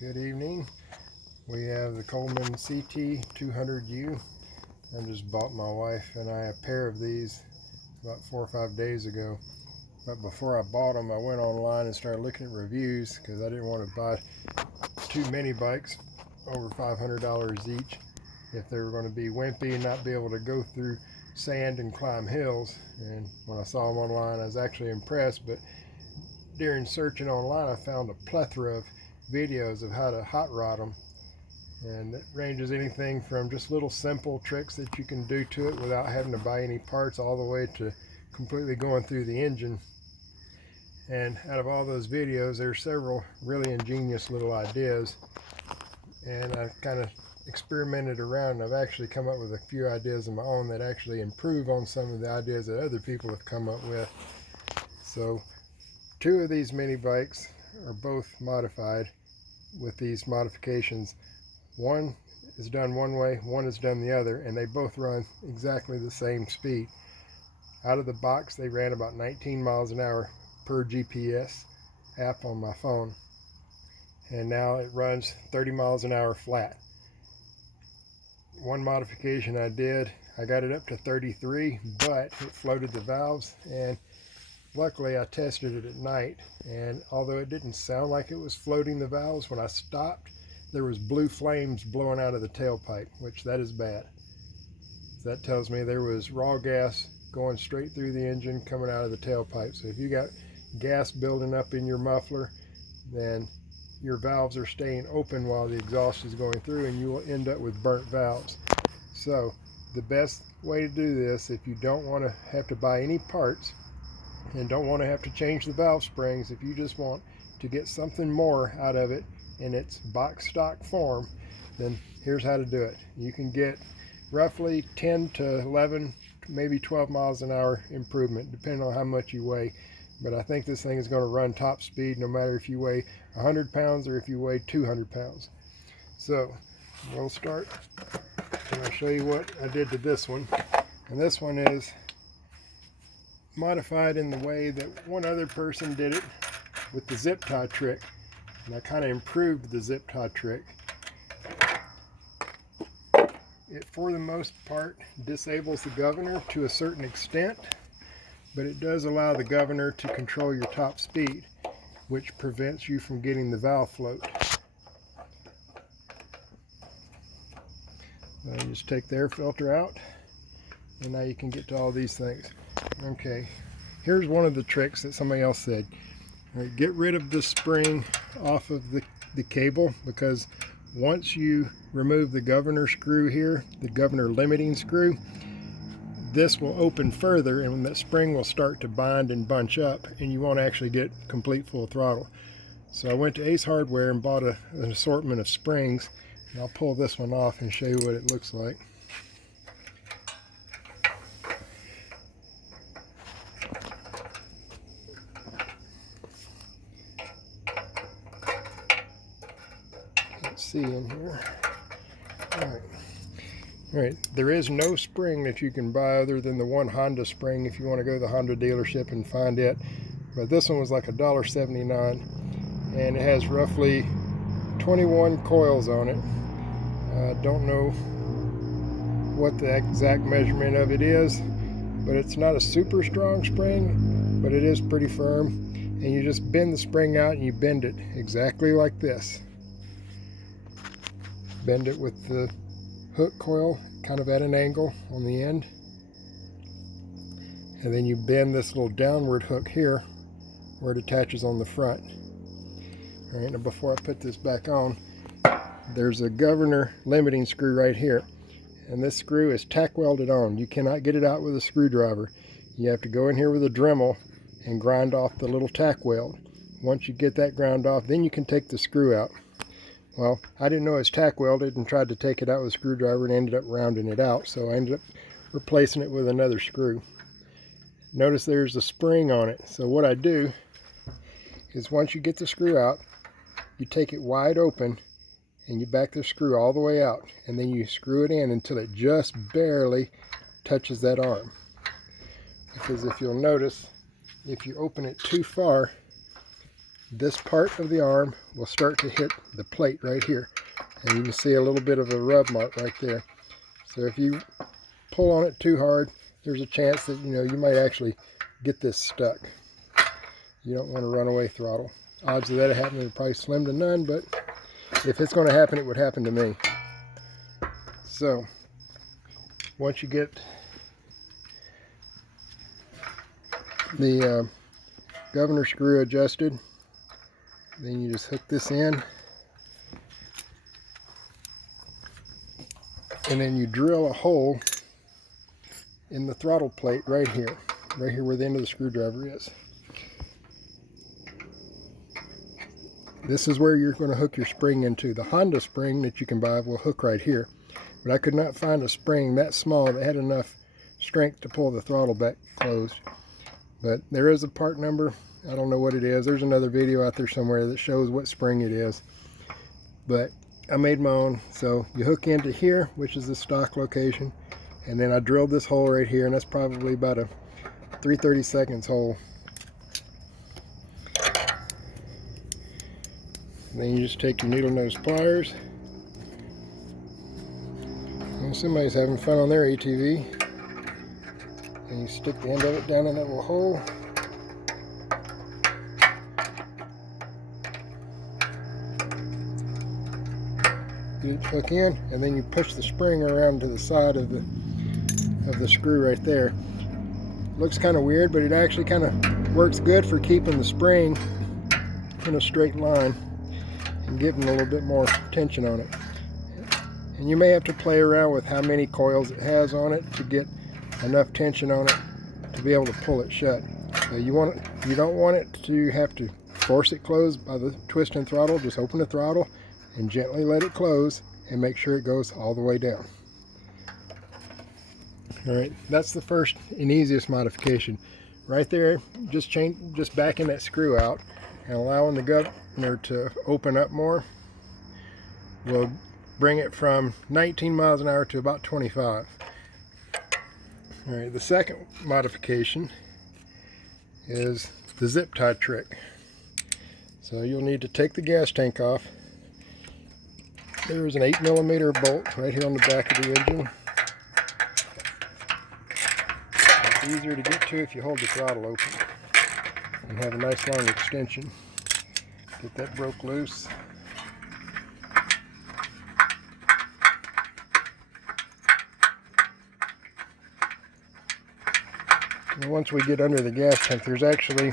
Good evening. We have the Coleman CT200U. I just bought my wife and I a pair of these about 4 or 5 days ago. But before I bought them, I went online and started looking at reviews because I didn't want to buy too many bikes over $500 each if they were going to be wimpy and not be able to go through sand and climb hills. And when I saw them online, I was actually impressed. But during searching online, I found a plethora of videos of how to hot rod them, and it ranges anything from just little simple tricks that you can do to it without having to buy any parts, all the way to completely going through the engine. And out of all those videos, there's several really ingenious little ideas, and I kind of experimented around, and I've actually come up with a few ideas of my own that actually improve on some of the ideas that other people have come up with. So 2 of these mini bikes are both modified with these modifications. One is done one way, one is done the other, and they both run exactly the same speed. Out of the box, they ran about 19 miles an hour per GPS app on my phone, and now it runs 30 miles an hour flat. One modification I did, I got it up to 33, but it floated the valves, and luckily I tested it at night, and although it didn't sound like it was floating the valves, when I stopped there was blue flames blowing out of the tailpipe, which that is bad. That tells me there was raw gas going straight through the engine coming out of the tailpipe. So if you got gas building up in your muffler, then your valves are staying open while the exhaust is going through, and you will end up with burnt valves. So the best way to do this, if you don't want to have to buy any parts and don't want to have to change the valve springs, if you just want to get something more out of it in its box stock form, then here's how to do it. You can get roughly 10 to 11, maybe 12 miles an hour improvement, depending on how much you weigh. But I think this thing is going to run top speed no matter if you weigh 100 pounds or if you weigh 200 pounds. So we'll start, and I'll show you what I did to this one. And this one is modified in the way that one other person did it with the zip tie trick, and I kind of improved the zip tie trick. It, for the most part, disables the governor to a certain extent, but it does allow the governor to control your top speed, which prevents you from getting the valve float. You just take the air filter out, and now you can get to all these things. Okay, here's one of the tricks that somebody else said. Right, get rid of the spring off of the cable, because once you remove the governor screw here, the governor limiting screw, this will open further, and that spring will start to bind and bunch up, and you won't actually get complete full throttle. So I went to Ace Hardware and bought an assortment of springs, and I'll pull this one off and show you what it looks like. See in here. All right, there is no spring that you can buy other than the one Honda spring if you want to go to the Honda dealership and find it, but this one was like $1.79, and it has roughly 21 coils on it. I don't know what the exact measurement of it is, but it's not a super strong spring, but it is pretty firm, and you just bend the spring out and you bend it exactly like this. Bend it with the hook coil kind of at an angle on the end, and then you bend this little downward hook here where it attaches on the front. All right, now before I put this back on, there's a governor limiting screw right here, and this screw is tack welded on. You cannot get it out with a screwdriver. You have to go in here with a Dremel and grind off the little tack weld. Once you get that ground off, then you can take the screw out. Well, I didn't know it was tack welded and tried to take it out with a screwdriver and ended up rounding it out, so I ended up replacing it with another screw. Notice there's a spring on it, so what I do is once you get the screw out, you take it wide open and you back the screw all the way out, and then you screw it in until it just barely touches that arm. Because if you'll notice, if you open it too far, this part of the arm will start to hit the plate right here. And you can see a little bit of a rub mark right there. So if you pull on it too hard, there's a chance that you might actually get this stuck. You don't want to runaway throttle. Odds of that happening are probably slim to none, but if it's going to happen, it would happen to me. So once you get the governor screw adjusted, then you just hook this in, and then you drill a hole in the throttle plate right here where the end of the screwdriver is. This is where you're going to hook your spring into. The Honda spring that you can buy will hook right here, but I could not find a spring that small that had enough strength to pull the throttle back closed. But there is a part number. I don't know what it is. There's another video out there somewhere that shows what spring it is, but I made my own. So you hook into here, which is the stock location, and then I drilled this hole right here, and that's probably about a 3/32 hole. And then you just take your needle nose pliers. And somebody's having fun on their ATV. And you stick the end of it down in that little hole. Get it hook in, and then you push the spring around to the side of the screw right there. Looks kind of weird, but it actually kind of works good for keeping the spring in a straight line and giving a little bit more tension on it. And you may have to play around with how many coils it has on it to get enough tension on it to be able to pull it shut. So you don't want it to have to force it closed by the twist and throttle. Just open the throttle and gently let it close and make sure it goes all the way down. Alright, that's the first and easiest modification. Right there, just backing that screw out and allowing the governor to open up more will bring it from 19 miles an hour to about 25. Alright, the second modification is the zip tie trick. So you'll need to take the gas tank off. There is an 8mm bolt right here on the back of the engine. It's easier to get to if you hold the throttle open and have a nice long extension. Get that broke loose. And once we get under the gas tank, there's actually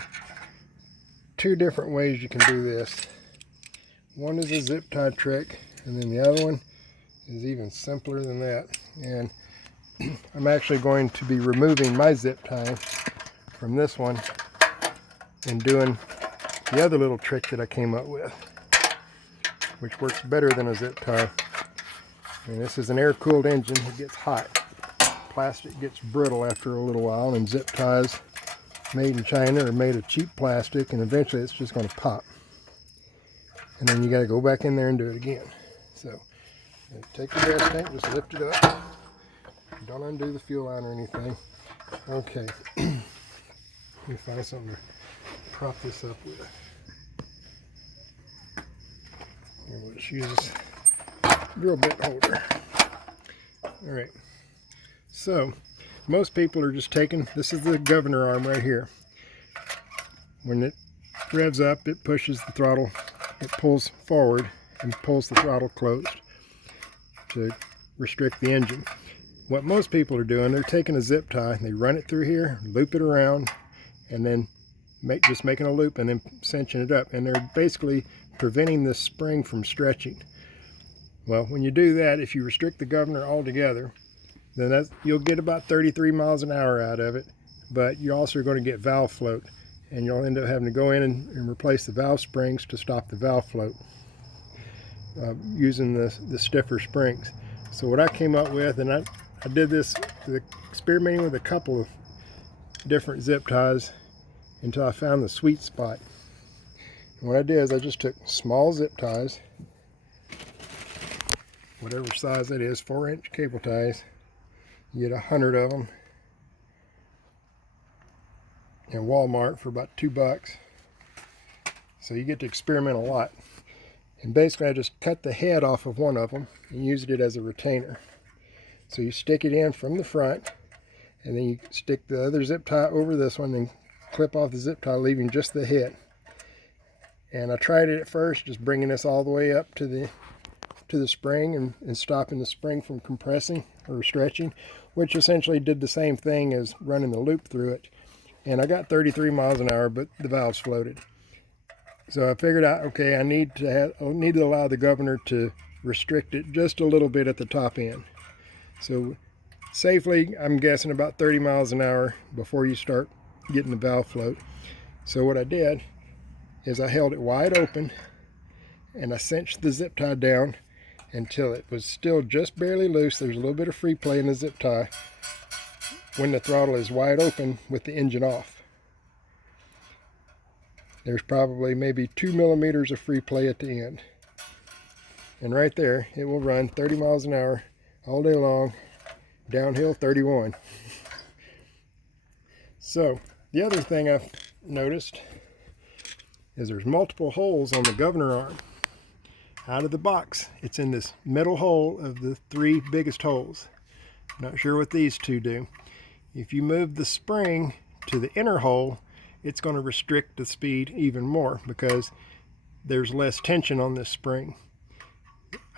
two different ways you can do this. One is a zip tie trick, and then the other one is even simpler than that. And I'm actually going to be removing my zip tie from this one and doing the other little trick that I came up with, which works better than a zip tie. And this is an air-cooled engine. It gets hot. Plastic gets brittle after a little while, and zip ties made in China are made of cheap plastic, and eventually it's just going to pop. And then you got to go back in there and do it again. So take the gas tank, just lift it up. Don't undo the fuel line or anything. Okay. Let me find something to prop this up with. And we'll just use this drill bit holder. Alright. So, most people are just taking, this is the governor arm right here. When it revs up, it pushes the throttle, it pulls forward and pulls the throttle closed to restrict the engine. What most people are doing, they're taking a zip tie, they run it through here, loop it around, and then just making a loop and then cinching it up. And they're basically preventing this spring from stretching. Well, when you do that, if you restrict the governor altogether, then you'll get about 33 miles an hour out of it, but you're also going to get valve float, and you'll end up having to go in and replace the valve springs to stop the valve float using the stiffer springs. So what I came up with, and I did this experimenting with a couple of different zip ties until I found the sweet spot. And what I did is I just took small zip ties, whatever size that is, 4-inch cable ties. You get 100 of them in Walmart for about $2. So you get to experiment a lot. And basically I just cut the head off of one of them and used it as a retainer. So you stick it in from the front, and then you stick the other zip tie over this one and clip off the zip tie, leaving just the head. And I tried it at first, just bringing this all the way up to the spring and stopping the spring from compressing or stretching, which essentially did the same thing as running the loop through it. And I got 33 miles an hour, but the valves floated. So I figured out, okay, I need to allow the governor to restrict it just a little bit at the top end. So safely, I'm guessing about 30 miles an hour before you start getting the valve float. So what I did is I held it wide open and I cinched the zip tie down until it was still just barely loose. There's a little bit of free play in the zip tie when the throttle is wide open with the engine off. There's probably maybe 2 millimeters of free play at the end. And right there, it will run 30 miles an hour all day long, downhill 31. So the other thing I've noticed is there's multiple holes on the governor arm. Out of the box, it's in this middle hole of the 3 biggest holes. Not sure what these 2 do. If you move the spring to the inner hole, it's going to restrict the speed even more because there's less tension on this spring.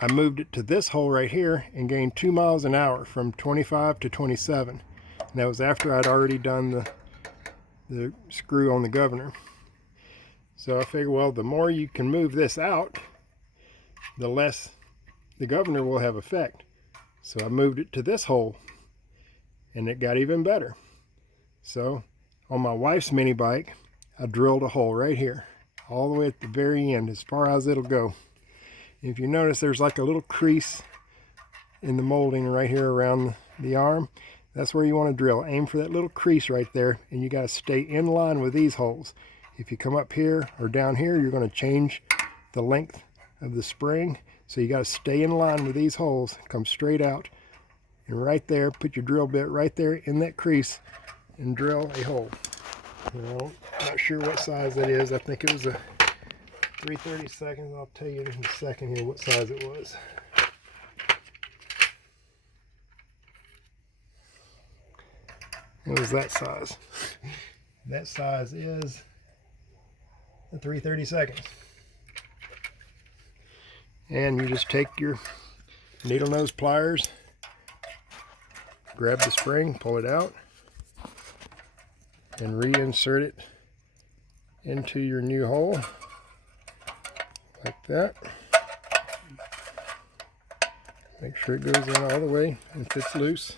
I moved it to this hole right here and gained 2 miles an hour from 25 to 27. And that was after I'd already done the screw on the governor. So I figured, well, the more you can move this out, the less the governor will have effect. So I moved it to this hole and it got even better. So on my wife's mini bike, I drilled a hole right here, all the way at the very end, as far as it'll go. If you notice, there's like a little crease in the molding right here around the arm. That's where you want to drill. Aim for that little crease right there, and you got to stay in line with these holes. If you come up here or down here, you're going to change the length of the spring. So you got to stay in line with these holes, come straight out, and right there, put your drill bit right there in that crease and drill a hole. Well, not sure what size that is. I think it was a 3/32. I'll tell you in a second here what size it was. It was that size. That size is a 3/32. And you just take your needle nose pliers, grab the spring, pull it out, and reinsert it into your new hole like that. Make sure it goes in all the way and fits loose.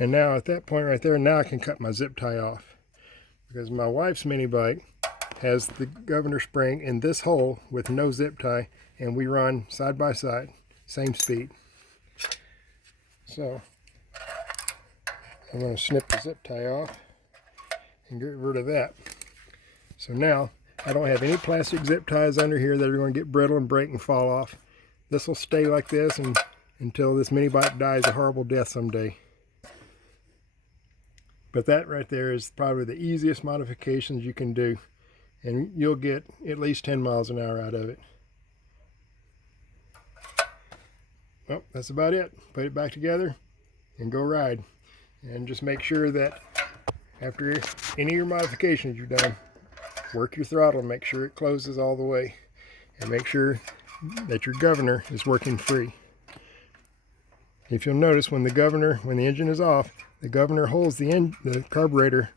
And now at that point right there, now I can cut my zip tie off, because my wife's mini bike has the governor spring in this hole with no zip tie, and we run side by side, same speed. So I'm going to snip the zip tie off and get rid of that. So now I don't have any plastic zip ties under here that are going to get brittle and break and fall off. This will stay like this until this mini bike dies a horrible death someday. But that right there is probably the easiest modifications you can do, and you'll get at least 10 miles an hour out of it. Well, that's about it. Put it back together and go ride. And just make sure that after any of your modifications you've done, work your throttle and make sure it closes all the way. And make sure that your governor is working free. If you'll notice, when the engine is off, the governor holds the carburetor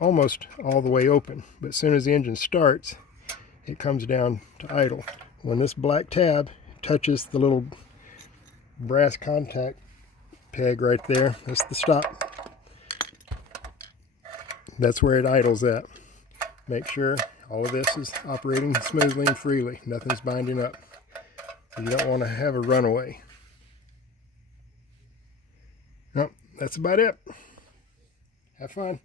almost all the way open. But as soon as the engine starts, it comes down to idle. When this black tab touches the little brass contact peg right there, that's the stop. That's where it idles at. Make sure all of this is operating smoothly and freely. Nothing's binding up. You don't want to have a runaway. Nope, that's about it. Have fun.